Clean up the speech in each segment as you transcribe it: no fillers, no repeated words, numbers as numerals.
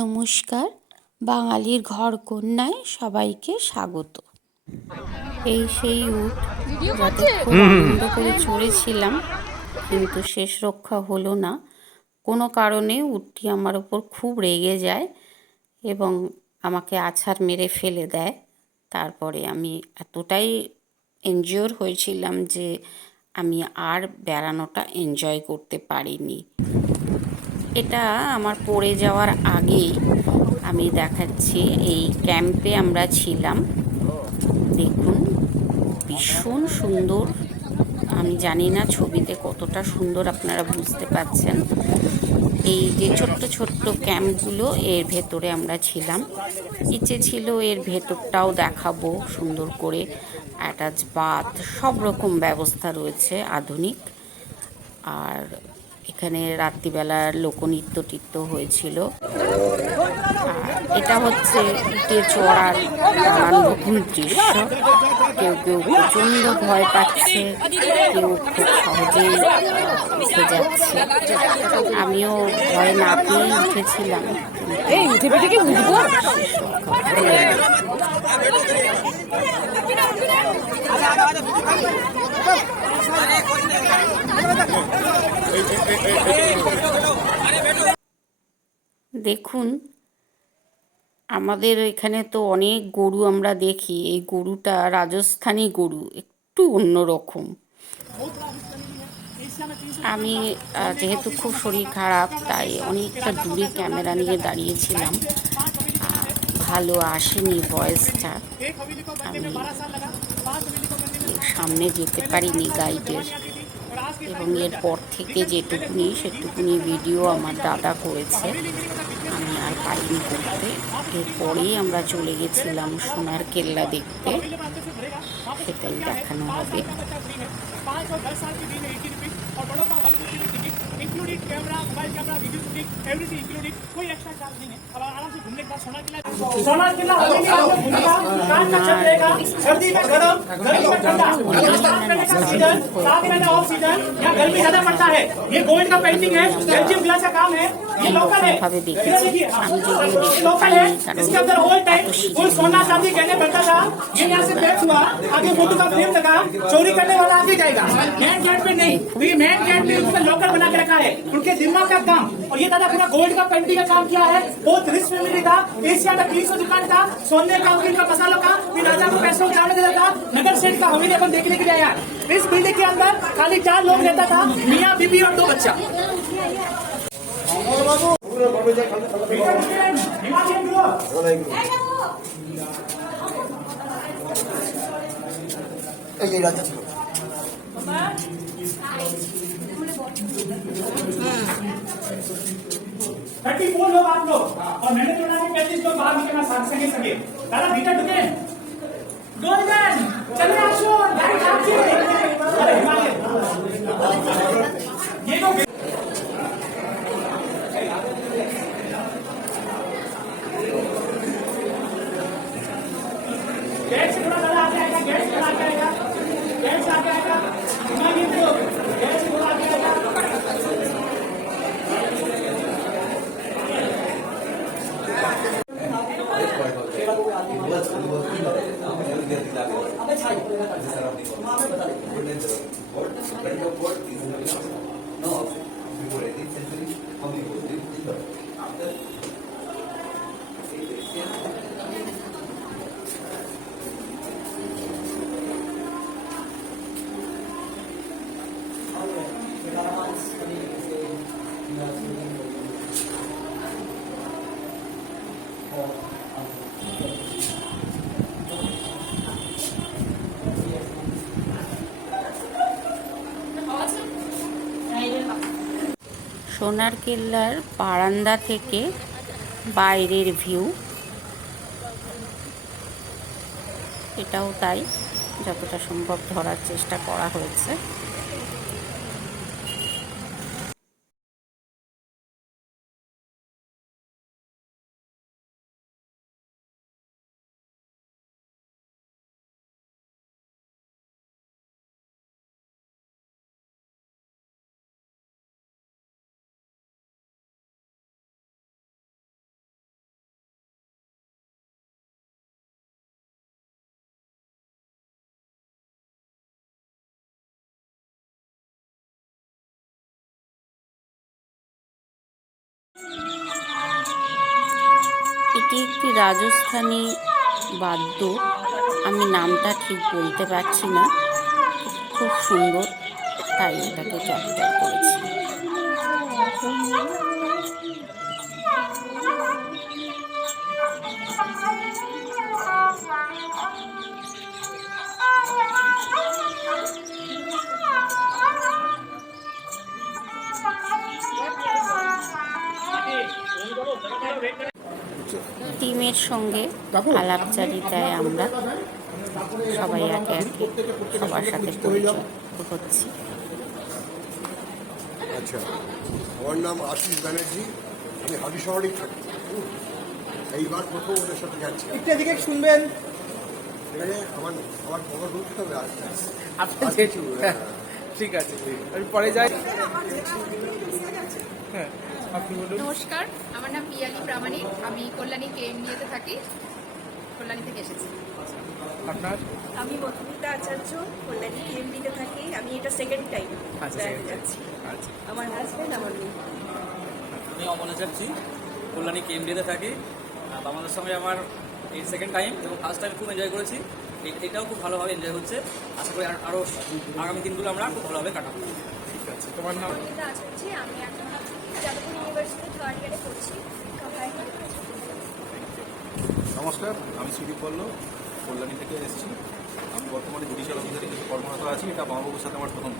নমস্কার, বাঙালির ঘরকন্যায় সবাইকে স্বাগত। এই সেই উট যাতে খুব আনন্দ করে চড়েছিলাম, কিন্তু শেষ রক্ষা হলো না। কোনো কারণে উটটি আমার ওপর খুব রেগে যায় এবং আমাকে আছাড় মেরে ফেলে দেয়। তারপরে আমি এতটাই এনজিওর হয়েছিলাম যে আমি আর বেড়ানোটা এনজয় করতে পারিনি। এটা আমার পড়ে যাওয়ার আগেই আমি দেখাচ্ছি। এই ক্যাম্পে আমরা ছিলাম, দেখুন ভীষণ সুন্দর। আমি জানি না ছবিতে কতটা সুন্দর আপনারা বুঝতে পারছেন। এই যে ছোট্ট ছোট্ট ক্যাম্পগুলো, এর ভেতরে আমরা ছিলাম। ইচ্ছে ছিল এর ভেতরটাও দেখাবো সুন্দর করে। অ্যাটাচ বাথ, সব রকম ব্যবস্থা রয়েছে আধুনিক। আর এখানে রাত্রিবেলার লোকনৃত্য টিত্য হয়েছিল। এটা হচ্ছে উটে চড়ার নানান রকম দৃশ্য। কেউ কেউ প্রচণ্ড ভয় পাচ্ছে, কেউ খুব সহজেই উঠে যাচ্ছে। আমিও ভয় না পেয়েই উঠেছিলাম। দেখুন, আমাদের এখানে তো অনেক গরু আমরা দেখি। এই গরুটা রাজস্থানী গরু, একটু অন্যরকম। আমি যেহেতু খুব শরীর খারাপ, তাই অনেকটা দূরে ক্যামেরা নিয়ে দাঁড়িয়েছিলাম। ভালো আসেনি ভয়েসটা। আমি সামনে যেতে পারিনি গাইডের, এবং এরপর থেকে যেটুকুনি সেটুকুনি ভিডিও আমার দাদা করেছে, আমি আর পারিনি করতে। এরপরেই আমরা চলে গেছিলাম সোনার কেল্লা দেখতে, সেটাই দেখানো হবে। सोनार किला सर्दी में गरम, गर्मी में ठंडा, सीजन, साथ में ऑफ सीजन, यहाँ गर्मी ज्यादा पड़ता है। ये गोल्ड का पेंटिंग है, बेल्जियम ग्लास का काम है, ये लोकल है। लोकल है, इसके अंदर ओल्ड टाइप फुल सोना चांदी गहने बनता था। ये यहाँ से पैक हुआ, आगे फोटो का फ्रेम लगा, चोरी करने वाला आगे जाएगा। मेन गेट पे नहीं, ये मेन गेट पे उसका लोकल बना के रखा है, उनके दिमाग का काम। और ये दादा पूरा गोल्ड का पेंटिंग का काम किया है। बहुत रिच फैमिली था, एशिया का 300 दुकान था, सोने का उनका मसालों का, फिर राजा को पैसे उठाने देता था। नगर सेठ का हवेली अपन देखने के लिए आया। इस बिल्डिंग के अंदर खाली 4 लोग रहता था, मियाँ बीबी और 2 बच्चा। थर्टी 4 लोग आप लोग, और मैंने जो 35 लोग बाहर निकलना संगे संगे दादा भीतर ढुके गोल्डन चलिए आशो लाइट आपकी अरे हिमालय ये लोग गेट से थोड़ा दादा आगे आएगा, गेट से थोड़ा आगे आएगा, गेट से आगे आएगा हिमालय को गेट से थोड़ा आगे आएगा। সোনার কেল্লার বারান্দা থেকে বাইরের ভিউ, এটাও তাই, যতটা সম্ভব ধরার চেষ্টা করা হয়েছে। এটি একটি রাজস্থানী বাদ্য, আমি নামটা ঠিক বলতে পারছি না, খুব সুন্দর, তাই এটাকে ক্যাপচার করেছি। টিমের সঙ্গে আলাপচারিতায় আমরা সবাই একে একে সবার সাথে পরিচয় হচ্ছি। আচ্ছা, আমার নাম আশিস ব্যানার্জি, আমি হাবি শহরেই থাকি। এইবার প্রথম ওদের সাথে যাচ্ছি। একটু এদিকে শুনবেন। এখানে আমার খবর বলতে হবে ঠিক আছে, আমি পরে যাই। হ্যাঁ, আপনি বলুন। নমস্কার, আমার নাম পিয়ালি প্রামাণিক, আমি কল্যাণী কেএমডিএতে থাকি, কল্যাণী থেকে এসেছি। আপনার? আমি মধুমিতা আচার্য, কল্যাণী কেএমডিতে থাকি। আমি এটা সেকেন্ড টাইম যাচ্ছি। আমার হাজব্যান্ড, আমার মেয়ে। আমি অমন আচার্যি, কল্যাণী কেএমডিতে থাকি। আমাদের সঙ্গে আমার এই সেকেন্ড টাইম এবং ফার্স্ট টাইম খুব এনজয় করেছি। এটাও খুব ভালোভাবে এনজয় হচ্ছে। আশা করি আরও আগামী দিনগুলো আমরা খুব ভালোভাবে কাটাবো। ঠিক আছে, তোমার নাম? মধুমিতা আচার্য, আমি এখন যাদবপুর ইউনিভার্সিটি থার্ড ইয়ারে পড়ছি। নমস্কার, আমি সুদীপ পল্লব, কল্যাণী থেকে এসেছি। আমি বর্তমানে জুডিশিয়াল অফিসারে কিছু কর্মরত আছি। এটা বাবুর সাথে আমার প্রথম।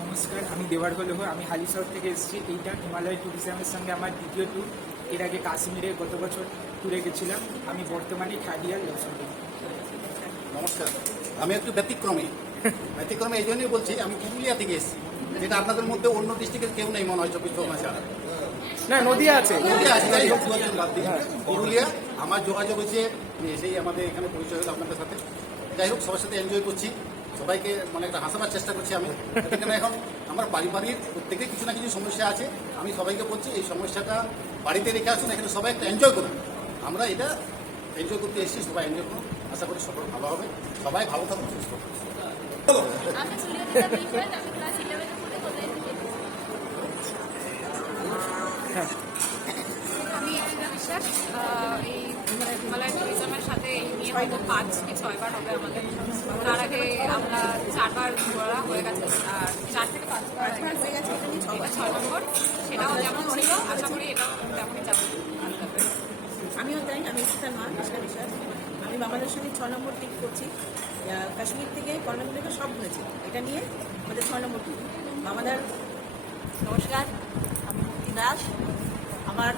নমস্কার, আমি দেবার হলহ, আমি হালিশহর থেকে এসেছি। এইটা হিমালয় ট্যুরিজমের সঙ্গে আমার দ্বিতীয় ট্যুর। এর আগে কাশ্মীরে গত বছর ট্যুরে গেছিলাম। আমি বর্তমানে থার্ড ইয়ার লসন্ডি। নমস্কার, আমি একটু ব্যতিক্রমী এই জন্যই বলছি, আমি পুরুলিয়া থেকে এসেছি, যেটা আপনাদের মধ্যে অন্য ডিস্ট্রিক্টের কেউ নেই মনে হয় 24 পরগনা ছাড়া। না, নদীয়া আছে। নদীয়া আছে, যাই হোক, দুজন বাদ দিয়ে পুরুলিয়া। আমার যোগাযোগ হয়েছে, এসেই আমাদের এখানে পরিচয় হলো আপনাদের সাথে। যাই হোক, সবার সাথে এনজয় করছি, সবাইকে মানে একটা হাসাবার চেষ্টা করছি আমি। এখানে এখন আমার বাড়ির প্রত্যেকে কিছু না কিছু সমস্যা আছে। আমি সবাইকে বলছি, এই সমস্যাটা বাড়িতে রেখে আসুন, এখানে সবাই একটা এনজয় করুন। আমরা এটা এনজয় করতে এসেছি, সবাই এনজয় করুন। আশা করি সবার ভালো হবে, সবাই ভালো থাকুন, সুস্থ থাকুন। আমি সুলিয়া বিফল, আমি ক্লাস 11 পড়ে কল্যাণী থেকে। আমি ইতিকা বিশ্বাস, এই হিমালয় ট্যুরিজমের সাথে এই নিয়ে হয়তো 5-6 বার হবে আমাদের। তার আগে আমরা 4 বার ঘোরা হয়ে গেছে, আর 4 থেকে 5 বার হয়ে গেছে, এটা নিয়ে 6 নম্বর। সেটাও যেমন ছিল, আশা করি এটাও তেমনই যাবে। আমিও তাই, আমি ইস্তার মা কৃষ্ণা বিশ্বাস। আমি বাংলাদেশ সঙ্গে 6 নম্বর টিক করছি। কাশ্মীর থেকে কর্ণাটক থেকে সব হয়েছে, এটা নিয়ে আমাদের 6 নম্বর টিক। আমাদের নমস্কার, আমি মুক্তি দাস। আমার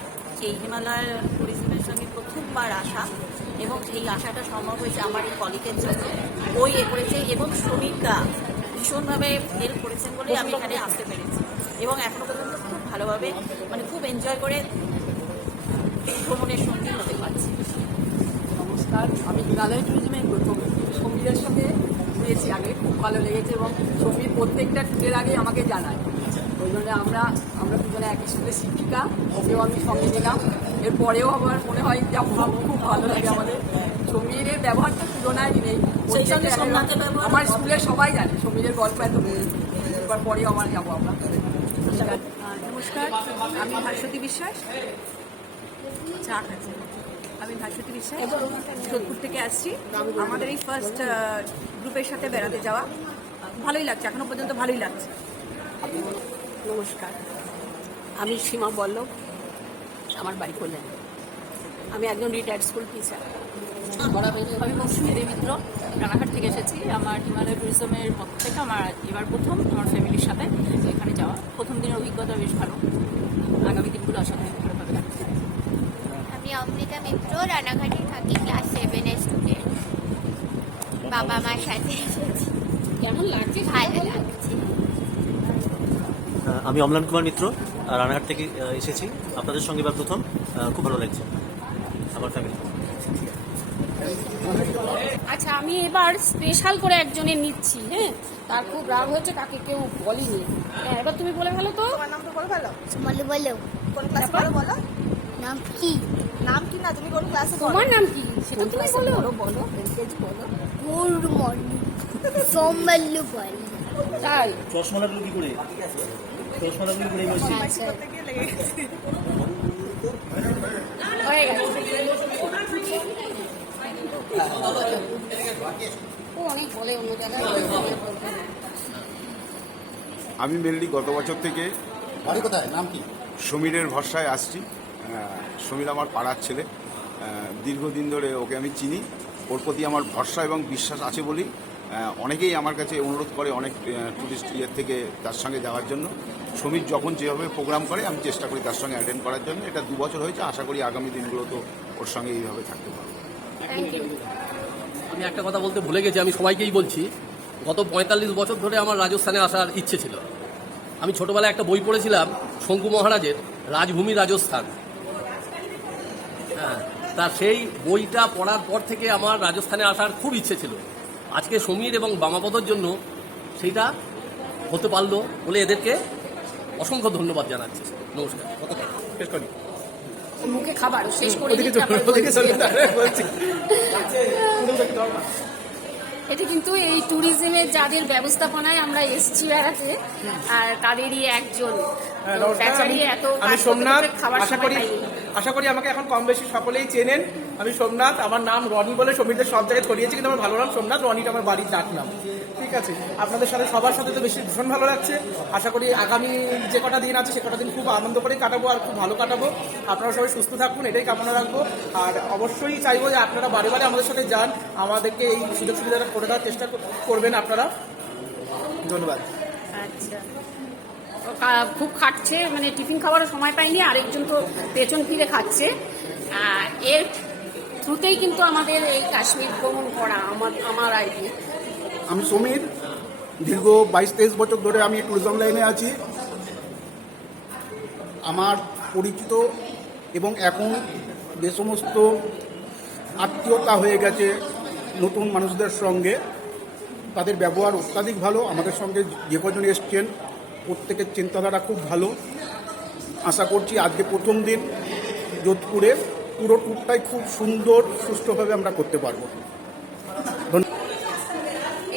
এই হিমালয় ট্যুরিজমের সঙ্গে প্রথমবার আসা, এবং সেই আশাটা সম্ভব হয়েছে আমার এই কলিগের জন্য। বই করেছে এবং শ্রমিকরা ভীষণভাবে হেল্প করেছেন বলে আমি এখানে আসতে পেরেছি, এবং এখনো পর্যন্ত খুব ভালোভাবে মানে খুব এনজয় করে ভ্রমণের সঙ্গী হতে পারছি। নমস্কার, আমি হিমালয় ট্যুরিজমে প্রথম সমীরের সঙ্গে ঘুরেছি আগে, খুব ভালো লেগেছে, এবং সমীর প্রত্যেকটা ট্যুরের আগে আমাকে জানায়। ওই জন্য আমরা দুজনে এক স্কুলের শিক্ষিকা, ওকেও আমি সঙ্গে নিলাম। এরপরেও আমার মনে হয় যে খুব ভালো লাগে আমাদের। সমীরের ব্যবহারটা তুলনায় নেই, আমার স্কুলের সবাই জানে সমীরের গল্প এত এবার পরেও আমার যাবো আমরা। নমস্কার, আমি ভাস্বতী বিশ্বাস। আমি ভাস্বতী বিশ্বাস, যোধপুর থেকে আসছি। আমাদের এই ফার্স্ট গ্রুপের সাথে বেড়াতে যাওয়া ভালোই লাগছে, এখনো পর্যন্ত ভালোই লাগছে। নমস্কার, আমি সীমা বল্লভ, আমার বাড়ি কল্যাণী। আমি একজন রিটায়ার্ড স্কুল টিচার। আমি মৌসুমী দেবিত্র, রানাঘাট থেকে এসেছি। আমার হিমালয় ট্যুরিজমের পক্ষ থেকে আমার এবার প্রথম আমার ফ্যামিলির সাথে এখানে যাওয়া। প্রথম দিনের অভিজ্ঞতা বেশ ভালো, আগামী দিনগুলো আশা করি ভালোভাবে কাটবে। আমি অমৃতা মিত্র, রানাঘাটে থাকি, ক্লাস 7 স্টুডেন্ট। বাবা মার সাথে এসেছি। কেমন লাগছে? ভালো লাগছে। আমি অমলান কুমার মিত্র, রানাঘাট থেকে এসেছি। আপনাদের সঙ্গে এবার প্রথম, খুব ভালো লাগছে আমার ফ্যামিলি। আচ্ছা, আমি এবার স্পেশাল করে একজনের নিচ্ছি। হ্যাঁ, তার খুব রাগ হয়েছে, তাকে কেউ বলেনি। হ্যাঁ, এবার তুমি বলে ভালো তো। তোমার নাম তো বলো ভালো। বলো কোন ক্লাসে পড়ো বলো? নাম কি? নাম কি না, তুমি কোন ক্লাসে পড়ো? তোমার নাম কি সেটা তুমি বলো। বলো, এলকেজি বলো। Good morning. সোমবাল্লু বল। তাই চশমাটা কি করে? চশমাটা কি করে বলছি? করতে গিয়ে লেগে গেছে। হয়ে গেছে ও অনেক বলে অন্য জায়গায় আমি মেনলি গত বছর থেকে বাড়ি কোথায়, নাম কি? সমীরের ভরসায় আসছি। সমীর আমার পাড়ার ছেলে, দীর্ঘদিন ধরে ওকে আমি চিনি। ওর প্রতি আমার ভরসা এবং বিশ্বাস আছে বলেই অনেকেই আমার কাছে অনুরোধ করে, অনেক টুরিস্ট ইয়ের থেকে তার সঙ্গে যাওয়ার জন্য। সমীর যখন যেভাবে প্রোগ্রাম করে আমি চেষ্টা করি তার সঙ্গে অ্যাটেন্ড করার জন্য। এটা 2 বছর হয়েছে, আশা করি আগামী দিনগুলোতেও ওর সঙ্গে এইভাবে থাকতে পারবো। আমি একটা কথা বলতে ভুলে গেছি, আমি সবাইকেই বলছি, গত 45 বছর ধরে আমার রাজস্থানে আসার ইচ্ছে ছিল। আমি ছোটবেলায় একটা বই পড়েছিলাম শঙ্কু মহারাজের রাজভূমি রাজস্থান। হ্যাঁ, তা সেই বইটা পড়ার পর থেকে আমার রাজস্থানে আসার খুব ইচ্ছে ছিল। আজকে সমীর এবং বামাপদর জন্য সেইটা হতে পারলো বলে এদেরকে অসংখ্য ধন্যবাদ জানাচ্ছি। নমস্কার। শেষ করি। মুখে খাবার শেষ করে এটা কিন্তু এই ট্যুরিজমের যাদের ব্যবস্থাপনায় আমরা এসছি বেড়াতে, আর তাদেরই একজন বেচারি এত আমি সোমনাথ। খাবার আশা করি আমাকে এখন কম বেশি সকলেই চেনেন। আমি সোমনাথ, আমার নাম রনি বলে সমীরদের সব জায়গায় ছড়িয়েছে, কিন্তু আমার ভালো নাম সোমনাথ। রনিটা আমার বাড়ির ডাক নাম। ঠিক আছে, আপনাদের সাথে সবার সাথে তো ভীষণ ভালো লাগছে। আশা করি আগামী যে কটা দিন আছে সে কটা দিন খুব আনন্দ করে কাটাবো আর খুব ভালো কাটাবো। আপনারা সবাই সুস্থ থাকুন, এটাই কামনা রাখবো। আর অবশ্যই চাইবো যে আপনারা বারে বারে আমাদের সাথে যান, আমাদেরকে এই সুযোগ সুবিধাটা করে দেওয়ার চেষ্টা করবেন আপনারা। ধন্যবাদ। আচ্ছা, খুব খাটছে, মানে টিফিন খাওয়ারও সময় পাইনি, আরেকজন তো পেছন ফিরে খাচ্ছে। এর থ্রুতেই কিন্তু আমাদের এই কাশ্মীর ভ্রমণ করা আমার আর কি। আমি সমীর, দীর্ঘ 22-23 বছর ধরে আমি ট্যুরিজম লাইনে আছি। আমার পরিচিত এবং এখন যে সমস্ত আত্মীয়তা হয়ে গেছে নতুন মানুষদের সঙ্গে, তাদের ব্যবহার অত্যাধিক ভালো। আমাদের সঙ্গে যে কজন এসছেন প্রত্যেকের চিন্তাধারা খুব ভালো। আশা করছি আজকে প্রথম দিন যোধপুরে পুরো ট্যুরটাই খুব সুন্দর সুষ্ঠুভাবে আমরা করতে পারবো।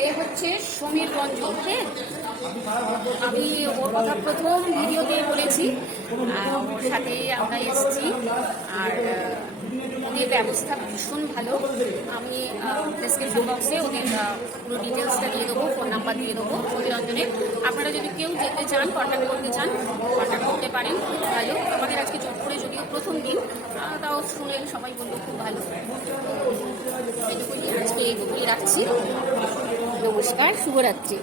এ হচ্ছে সমীর রঞ্জন। আমি ওর কথা প্রথম ভিডিও দিয়ে বলেছি, ওর সাথে আমরা এসেছি। আর ওদের ব্যবস্থা ভীষণ ভালো। আমি ডেসক্রিপশন বক্সে ওদের পুরো ডিটেলসটা দিয়ে দেবো, ফোন নাম্বার দিয়ে দেবো সমীর রঞ্জনের। আপনারা যদি কেউ যেতে চান, কন্ট্যাক্ট করতে চান, কন্ট্যাক্ট করতে পারেন। খুব ভালো। আমাদের আজকে যোধপুরে যদিও প্রথম দিন, তাও শুনলেন সবাই বললো খুব ভালো। এইটুকুই আজকে এইটুকুই রাখছি। নমস্কার, শুভরাত্রি।